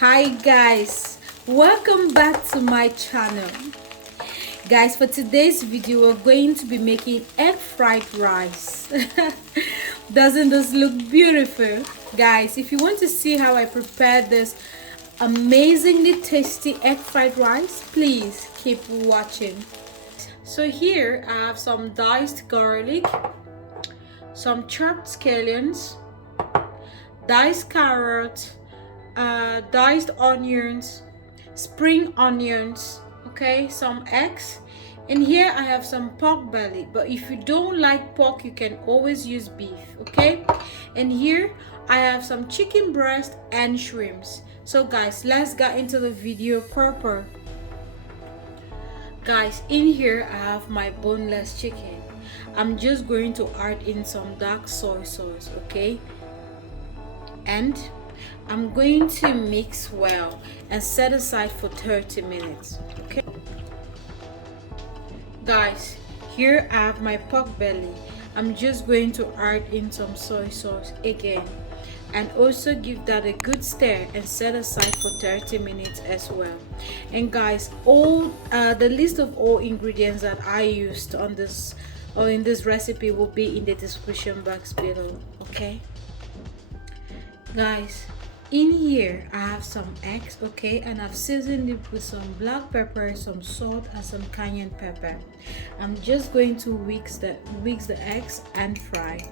Hi guys, welcome back to my channel. Guys, for today's video we're going to be making egg fried rice. Doesn't this look beautiful? Guys, if you want to see how I prepared this amazingly tasty egg fried rice, please keep watching. So here I have some diced garlic, some chopped scallions, diced carrot, diced onions, spring onions, okay, some eggs, and here I have some pork belly, but if you don't like pork you can always use beef, okay. And here I have some chicken breast and shrimps. So guys, let's get into the video proper. Guys, in here I have my boneless chicken. I'm just going to add in some dark soy sauce, okay, and I'm going to mix well and set aside for 30 minutes, okay. Guys, here I have my pork belly. I'm just going to add in some soy sauce again and also give that a good stir and set aside for 30 minutes as well. And guys, all the list of all ingredients that I used on this or in this recipe will be in the description box below, okay. Guys, in here I have some eggs, okay, and I've seasoned it with some black pepper, some salt, and some cayenne pepper. I'm just going to whisk the eggs and fry.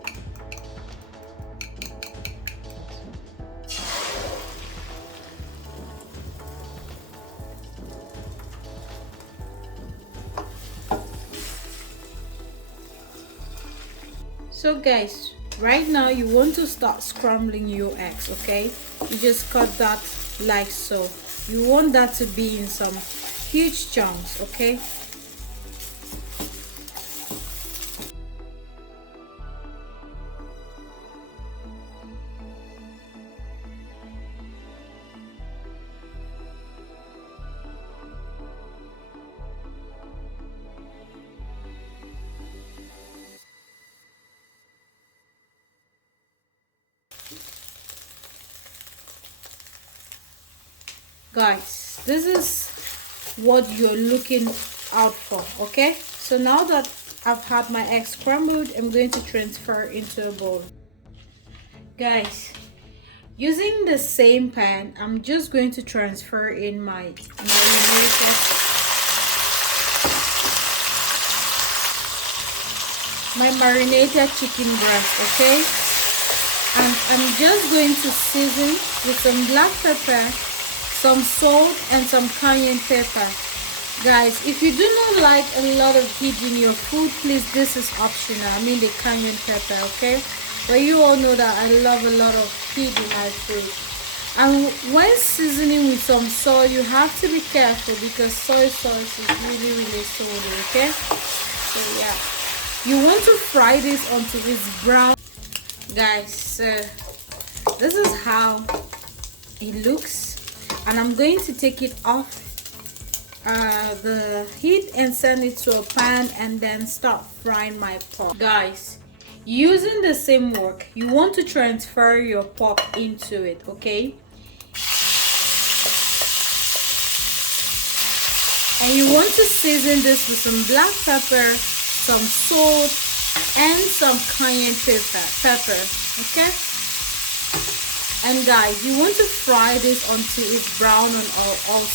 So guys, right now you want to start scrambling your eggs, okay. You just cut that like so. You want that to be in some huge chunks, okay. Guys, this is what you're looking out for, okay. So now that I've had my eggs scrambled, I'm going to transfer into a bowl. Guys, using the same pan, I'm just going to transfer in my marinated chicken breast, okay. And I'm just going to season with some black pepper, some salt, and some cayenne pepper. Guys, if you do not like a lot of heat in your food, please, this is optional. I mean the cayenne pepper, okay. But you all know that I love a lot of heat in my food. And when seasoning with some salt, you have to be careful because soy sauce is really salty, okay. So yeah, you want to fry this until it's brown. Guys, so this is how it looks, and I'm going to take it off the heat and send it to a pan and then start frying my pork. Guys, using the same wok, you want to transfer your pork into it, okay. And you want to season this with some black pepper, some salt, and some cayenne pepper, okay. And guys, you want to fry this until it's brown on all.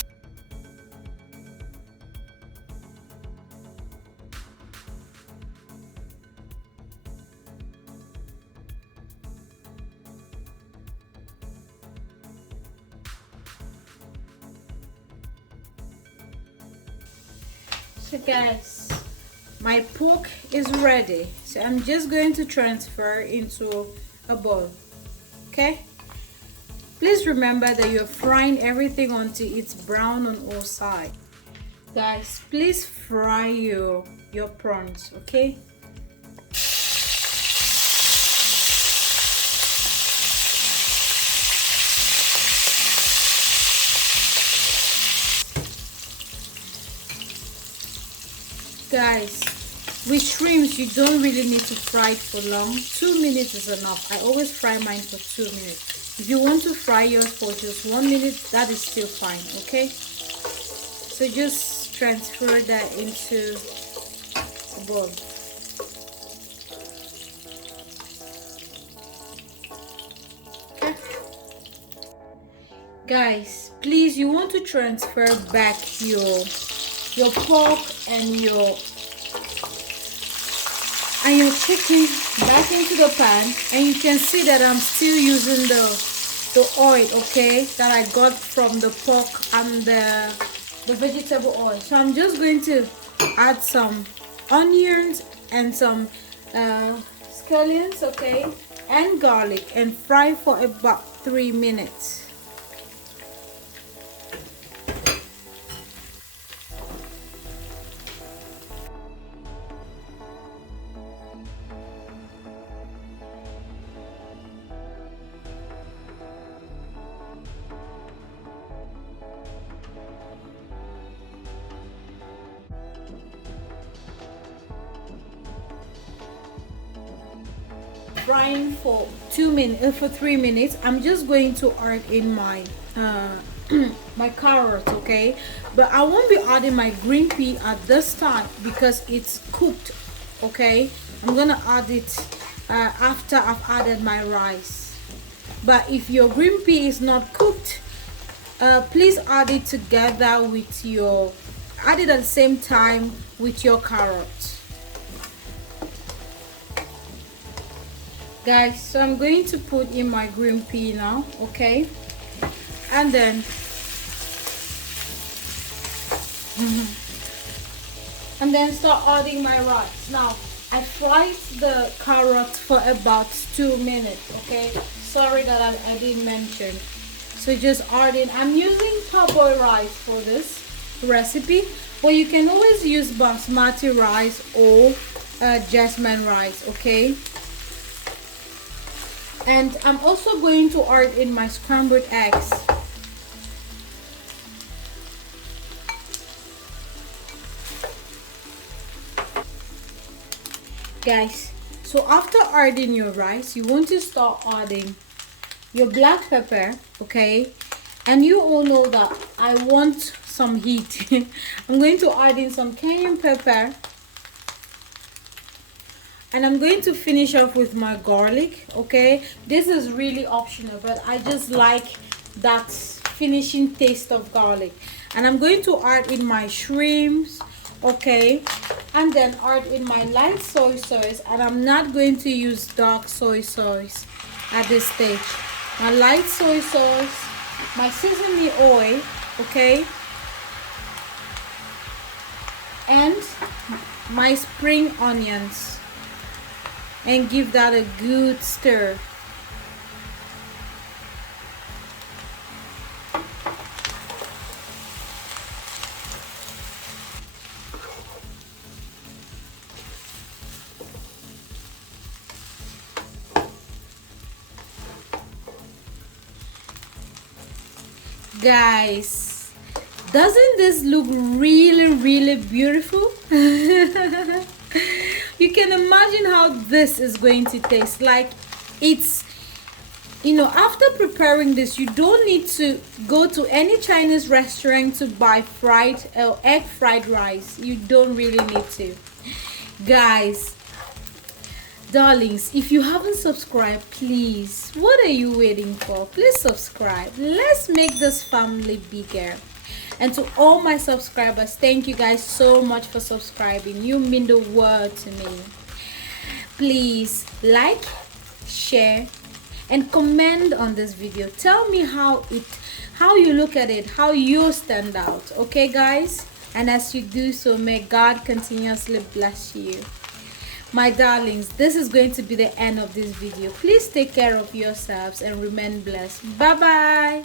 So guys, my pork is ready, so I'm just going to transfer into a bowl, okay. Please remember that you're frying everything until it's brown on all sides. Guys, please fry your prawns, okay. Guys, with shrimps you don't really need to fry it for long. 2 minutes is enough. I always fry mine for 2 minutes. If you want to fry yours for just 1 minute, that is still fine. Okay, so just transfer that into a bowl. Okay, guys, please, you want to transfer back your pork and your chicken back into the pan, and you can see that I'm still using the oil, okay, that I got from the pork and the vegetable oil. So I'm just going to add some onions and some scallions, okay, and garlic, and fry for about 3 minutes. Frying for 3 minutes. I'm just going to add in my my carrot, okay, but I won't be adding my green pea at this time because it's cooked, okay. I'm gonna add it after I've added my rice. But if your green pea is not cooked, please add it together with your at the same time with your carrots. Guys, so I'm going to put in my green pea now, okay, and then start adding my rice. Now I fried the carrot for about 2 minutes, okay. Sorry that I didn't mention. So just adding, I'm using parboiled rice for this recipe, but you can always use basmati rice or jasmine rice, okay. And I'm also going to add in my scrambled eggs. Guys, so after adding your rice, you want to start adding your black pepper, okay. And you all know that I want some heat. I'm going to add in some cayenne pepper, and I'm going to finish off with my garlic, okay. This is really optional, but I just like that finishing taste of garlic. And I'm going to add in my shrimps, okay, and then add in my light soy sauce. And I'm not going to use dark soy sauce at this stage. My light soy sauce, my sesame oil, okay, and my spring onions, and give that a good stir. Guys, doesn't this look really beautiful? You can imagine how this is going to taste. Like, it's, you know, after preparing this, you don't need to go to any Chinese restaurant to buy egg fried rice. You don't really need to. Guys, darlings, if you haven't subscribed, please, what are you waiting for? Please subscribe. Let's make this family bigger. And to all my subscribers, thank you guys so much for subscribing. You mean the world to me. Please like, share, and comment on this video. Tell me how you look at it, how you stand out, okay guys? And as you do so, may God continuously bless you. My darlings, this is going to be the end of this video. Please take care of yourselves and remain blessed. Bye bye.